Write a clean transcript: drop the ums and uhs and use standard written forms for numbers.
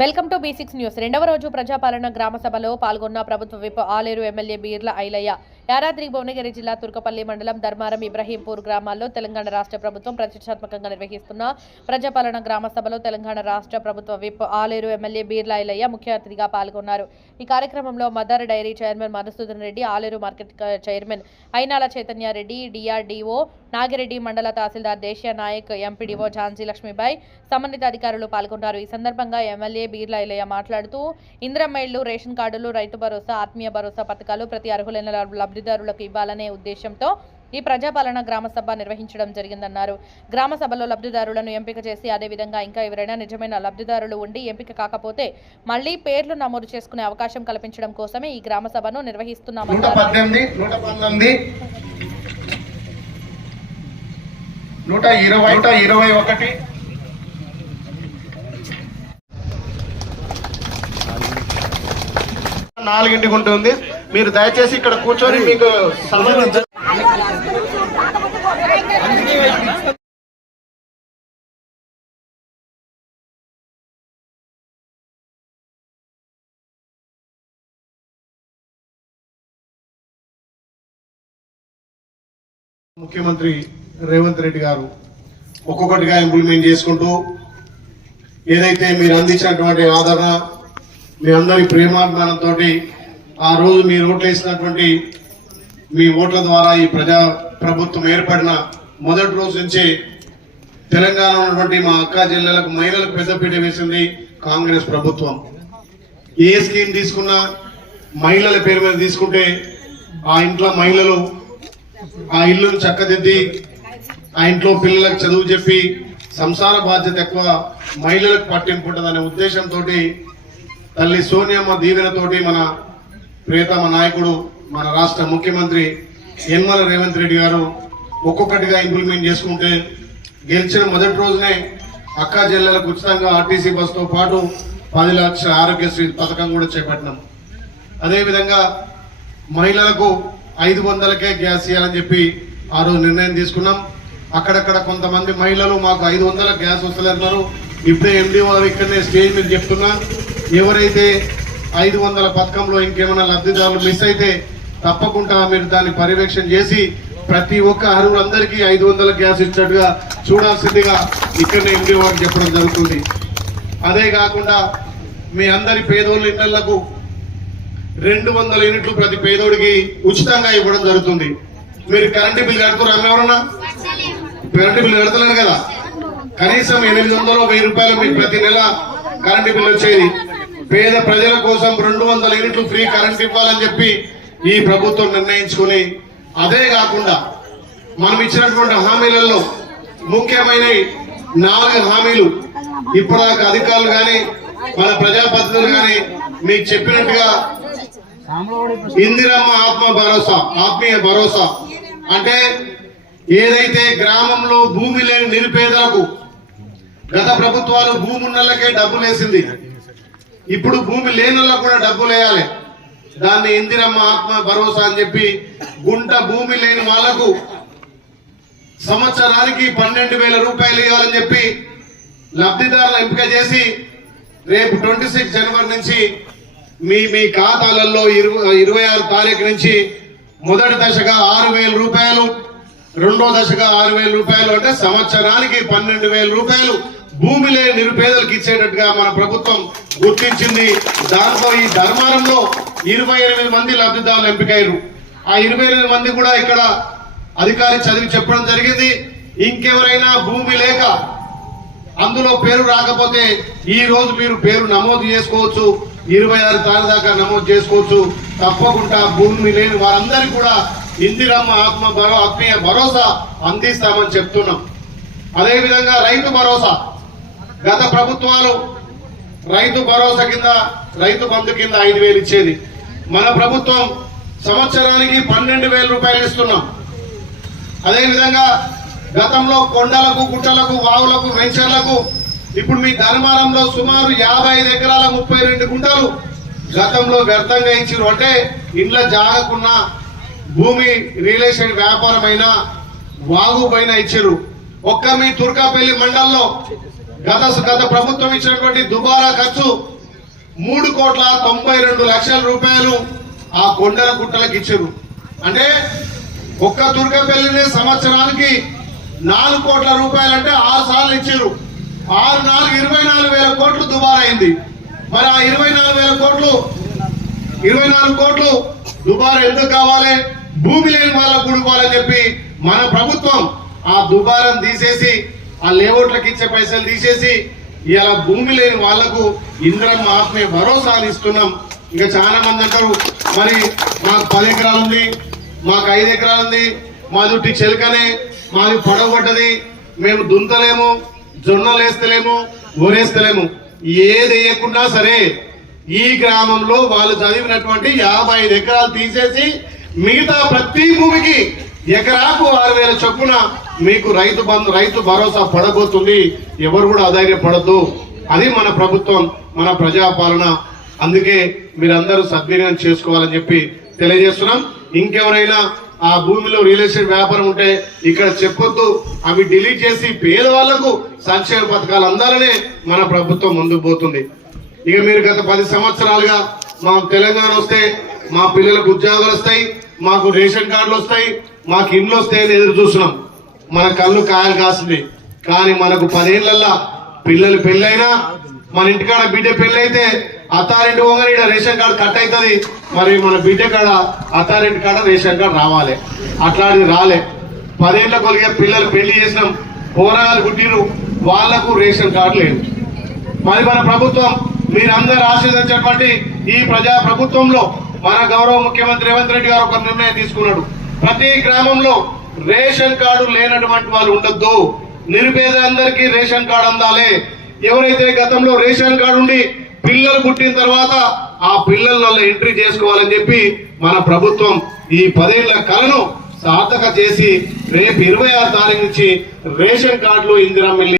Welcome to B6 news. రెండవ రోజు ప్రజాపాలన గ్రామ సభలో పాల్గొన్న ప్రభుత్వ విప్ ఆలేరు ఎమ్మెల్యే బీర్ల ఐలయ్య. యాదాద్రి భువనగిరి జిల్లా తుర్కపల్లి మండలం ధర్మారం ఇబ్రహీంపూర్ గ్రామాల్లో తెలంగాణ రాష్ట్ర ప్రభుత్వం ప్రతిష్టాత్మకంగా నిర్వహిస్తున్న ప్రజాపాలన గ్రామ సభలో తెలంగాణ రాష్ట్ర ప్రభుత్వ విప్ ఆలేరు ఎమ్మెల్యే బీర్ల ఐలయ్య ముఖ్య అతిథిగా పాల్గొన్నారు. ఈ కార్యక్రమంలో mother dairy chairman Madhusudan Reddy, Aler market chairman Ainala Chaitanya Reddy, DRDO Nagireddy, మండల తహసీల్దార్ దేశీయ నాయక్, ఎంపీడీఓ ఝాన్సీ లక్ష్మీబాయి, సంబంధిత అధికారులు పాల్గొన్నారు. ఈ సందర్భంగా ఎమ్మెల్యే బీర్ల ఐలయ్య మాట్లాడుతూ ఇందిరమ్మ ఇళ్లు, రేషన్ కార్డులు, రైతు భరోసా, ఆత్మీయ భరోసా పథకాలు ప్రతి అర్హులైన లబ్ధిదారులకు ఇవ్వాలనే ఉద్దేశంతో ఈ ప్రజాపాలన గ్రామ సభ నిర్వహించడం జరిగిందన్నారు. గ్రామ సభలో లబ్ధిదారులను ఎంపిక చేసి అదేవిధంగా ఇంకా ఎవరైనా నిజమైన లబ్ధిదారులు ఉండి ఎంపిక కాకపోతే మళ్లీ పేర్లు నమోదు చేసుకునే అవకాశం కల్పించడం కోసమే ఈ గ్రామ సభను నిర్వహిస్తున్నామన్నారు. 4 ఉంటుంది. మీరు దయచేసి ఇక్కడ కూర్చొని మీకు ముఖ్యమంత్రి రేవంత్ రెడ్డి గారు ఒక్కొక్కటిగా ఇంప్లిమెంట్ చేసుకుంటూ ఏదైతే మీరు అందించినటువంటి ఆదరణ, మీ అందరి ప్రేమాభిమానంతో ఆ రోజు మీరు ఓట్లు వేసినటువంటి మీ ఓట్ల ద్వారా ఈ ప్రజా ప్రభుత్వం ఏర్పడిన మొదటి రోజు నుంచే తెలంగాణ ఉన్నటువంటి మా అక్క జిల్లాలకు మహిళలకు పెద్దపీట వేసింది కాంగ్రెస్ ప్రభుత్వం. ఏ స్కీమ్ తీసుకున్నా మహిళల పేరు మీద తీసుకుంటే ఆ ఇంట్లో మహిళలు ఆ ఇల్లును చక్కదిద్ది ఆ ఇంట్లో పిల్లలకు చదువు చెప్పి సంసార బాధ్యత ఎక్కువ మహిళలకు పట్టింపు ఉంటుందనే ఉద్దేశంతో తల్లి సోనియమ్మ దీవెనతోటి మన ప్రియతమ నాయకుడు మన రాష్ట్ర ముఖ్యమంత్రి యనమల రేవంత్ రెడ్డి గారు ఒక్కొక్కటిగా ఇంప్లిమెంట్ చేసుకుంటే గెలిచిన మొదటి రోజునే అక్కా జిల్లాలకు ఉచితంగా ఆర్టీసీ బస్సుతో పాటు 10 లక్షల ఆరోగ్యశ్రీ పథకం కూడా చేపట్టినాం. అదేవిధంగా మహిళలకు 500కే గ్యాస్ ఇవ్వాలని చెప్పి ఆ రోజు నిర్ణయం తీసుకున్నాం. అక్కడక్కడ కొంతమంది మహిళలు మాకు 500 గ్యాస్ వస్తలేన్నారు. ఇప్పుడే ఎండీ వారు ఇక్కడనే స్టేజ్ మీద చెప్తున్నా, ఎవరైతే 500 పథకంలో ఇంకేమైనా లబ్ధిదారులు మిస్ అయితే తప్పకుండా మీరు దాన్ని పర్యవేక్షణ చేసి ప్రతి ఒక్క అర్హులందరికీ 500 గ్యాస్ ఇచ్చినట్టుగా చూడాల్సిందిగా ఇక్కడనే ఎండీ వారికి చెప్పడం జరుగుతుంది. అదే కాకుండా మీ అందరి పేదోళ్ళ ఇళ్లకు 200 యూనిట్లు ప్రతి పేదోడికి ఉచితంగా ఇవ్వడం జరుగుతుంది. మీరు కరెంటు బిల్ కడుతున్నారు, ఎవరన్నా కరెంటు బిల్ కడతలేరు కదా, కనీసం 800 1000 రూపాయలు మీకు ప్రతి నెల కరెంటు బిల్ వచ్చేది. పేద ప్రజల కోసం 200 యూనిట్లు ఫ్రీ కరెంట్ ఇవ్వాలని చెప్పి ఈ ప్రభుత్వం నిర్ణయించుకుని, అదే కాకుండా మనం ఇచ్చినటువంటి హామీలలో ముఖ్యమైన 4 హామీలు ఇప్పటిదాకా అధికారులు కానీ మన ప్రజాప్రతినిధులు కానీ మీకు చెప్పినట్టుగా ఇందిరమ్మ ఆత్మీయ భరోసా అంటే ఏదైతే గ్రామంలో భూమి లేని నిరుపేదలకు గత ప్రభుత్వాలు భూమి ఉన్నళ్ళకే డబ్బులు వేసింది, ఇప్పుడు భూమి లేని వాళ్ళకు కూడా డబ్బులు వేయాలి. దాన్ని ఇందిరమ్మ ఆత్మ భరోసా అని చెప్పి గుంట భూమి లేని వాళ్లకు సంవత్సరానికి 12,000 రూపాయలు ఇవ్వాలని చెప్పి లబ్ధిదారులు ఎంపిక చేసి రేపు 26 జనవరి నుంచి మీ ఖాతాలలో 26 తారీఖు నుంచి మొదటి దశగా 6,000 రూపాయలు, రెండో దశగా 6,000 రూపాయలు, అంటే సంవత్సరానికి 12,000 రూపాయలు భూమి లేని నిరుపేదలకు ఇచ్చేటట్టుగా మన ప్రభుత్వం గుర్తించింది. దాంట్లో ఈ ధర్మారంలో 28 మంది లబ్ధిదారులు ఎంపికయ్యారు. ఆ 28 మంది కూడా ఇక్కడ అధికారి చదివి చెప్పడం జరిగింది. ఇంకెవరైనా భూమి లేక అందులో పేరు రాకపోతే ఈ రోజు మీరు పేరు నమోదు చేసుకోవచ్చు, 26 తారీఖు దాకా నమోదు చేసుకోవచ్చు. తప్పకుండా భూమి లేని వారందరికీ కూడా ఇందిరమ్మ ఆత్మీయ భరోసా అందిస్తామని చెప్తున్నాం. అదేవిధంగా రైతు భరోసా, గత ప్రభుత్వాలు రైతు భరోసా కింద రైతు బంధు కింద 5,000 ఇచ్చేది. మన ప్రభుత్వం సంవత్సరానికి 12,000 రూపాయలు ఇస్తున్నాం. అదేవిధంగా గతంలో కొండలకు, గుట్టలకు, వాగులకు, వెంచర్లకు ఇప్పుడు మీ ధర్మారంలో సుమారు 55 ఎకరాల 32 గుంటలు గతంలో వ్యర్థంగా ఇచ్చారు. అంటే ఇండ్ల జాగకున్న భూమి రియల్ ఎస్టేట్ వ్యాపారమైన వాగు పైన ఇచ్చారు. ఒక్క మీ తుర్కపల్లి మండలంలో గత ప్రభుత్వం ఇచ్చినటువంటి దుబారా ఖర్చు 3,92,00,000 రూపాయలు ఆ కొండల గుట్టలకు ఇచ్చారు. అంటే ఒక్క దుర్గపల్లినే సంవత్సరానికి 4 కోట్ల రూపాయలు అంటే 6 సార్లు ఇచ్చారు. 24,000 కోట్లు దుబారా అయింది. మరి ఆ 24 కోట్లు దుబారా ఎందుకు కావాలి? భూమి లేని వాళ్ళకు కూడుకోవాలని చెప్పి మన ప్రభుత్వం ఆ దుబారం తీసేసి ఆ లేఅవుట్లకు ఇచ్చే పైసలు తీసేసి ఇలా భూమి లేని వాళ్లకు ఇందిరమ్మ ఆత్మీయ భరోసాలు ఇస్తున్నాం. ఇంకా చాలా మంది అంటారు మరి మాకు 10 ఎకరాలు ఉంది, మాకు 5 ఎకరాలు ఉంది, మా చుట్టి చెలకనే, మాది పొడగొట్టది, మేము దుంతలేము, జొన్నలు వేస్తలేము, ఊరేస్తలేము. ఏది వేయకుండా సరే ఈ గ్రామంలో వాళ్ళు చదివినటువంటి 55 ఎకరాలు తీసేసి మిగతా ప్రతి భూమికి ఎకరాకు 6,000 చొప్పున మీకు రైతు భరోసా పడబోతుంది. ఎవరు కూడా అధైర్యపడద్దు. అది మన ప్రభుత్వం, మన ప్రజాపాలన. అందుకే మీరందరూ సద్వినియోగం చేసుకోవాలని చెప్పి తెలియజేస్తున్నాం. ఇంకెవరైనా ఆ భూమిలో రియల్ ఎస్టేట్ వ్యాపారం ఉంటే ఇక్కడ చెప్పొద్దు, అవి డిలీట్ చేసి పేదవాళ్లకు సంక్షేమ పథకాలు అందాలనే మన ప్రభుత్వం ముందుకు పోతుంది. ఇక మీరు గత 10 సంవత్సరాలుగా మాకు తెలంగాణ వస్తే మా పిల్లలకు ఉద్యోగాలు వస్తాయి, మాకు రేషన్ కార్డులు వస్తాయి, మాకు ఇండ్లు వస్తాయని ఎదురు చూస్తున్నాం. మన కళ్ళు కాయలు కాస్తుంది. కానీ మనకు 10 ఏళ్లల్లా పిల్లలు పెళ్ళైనా, మన ఇంటికాడ బిడ్డ పెళ్ళైతే అత్తారింటి పోగానే ఇక్కడ రేషన్ కార్డు కట్ అవుతుంది. మరి మన బిడ్డ కాడ అత్తారింటి కాడ రేషన్ కార్డు రావాలి. అట్లాంటిది రాలే. 10 ఏళ్ల కొలిగే పిల్లలు పెళ్లి చేసినాం, పోరాగాలు పుట్టిరు, వాళ్లకు రేషన్ కార్డు లేదు. మరి మన ప్రభుత్వం మీరందరూ ఆశీర్వదించేటువంటి ఈ ప్రజా ప్రభుత్వంలో మన గౌరవ ముఖ్యమంత్రి రేవంత్ రెడ్డి గారు ఒక నిర్ణయం తీసుకున్నాడు. ప్రతి గ్రామంలో రేషన్ కార్డు లేనటువంటి వాళ్ళు ఉండొద్దు, నిరుపేదలందరికీ రేషన్ కార్డు అందాలి. ఎవరైతే గతంలో రేషన్ కార్డు ఉండి పిల్లలు పుట్టిన తర్వాత ఆ పిల్లల ఎంట్రీ చేసుకోవాలని చెప్పి మన ప్రభుత్వం ఈ 10 ఏళ్ల కలను సార్థక చేసి రేపు 26 తారీఖు నుంచి రేషన్ కార్డులు ఇందిరా మిల్లి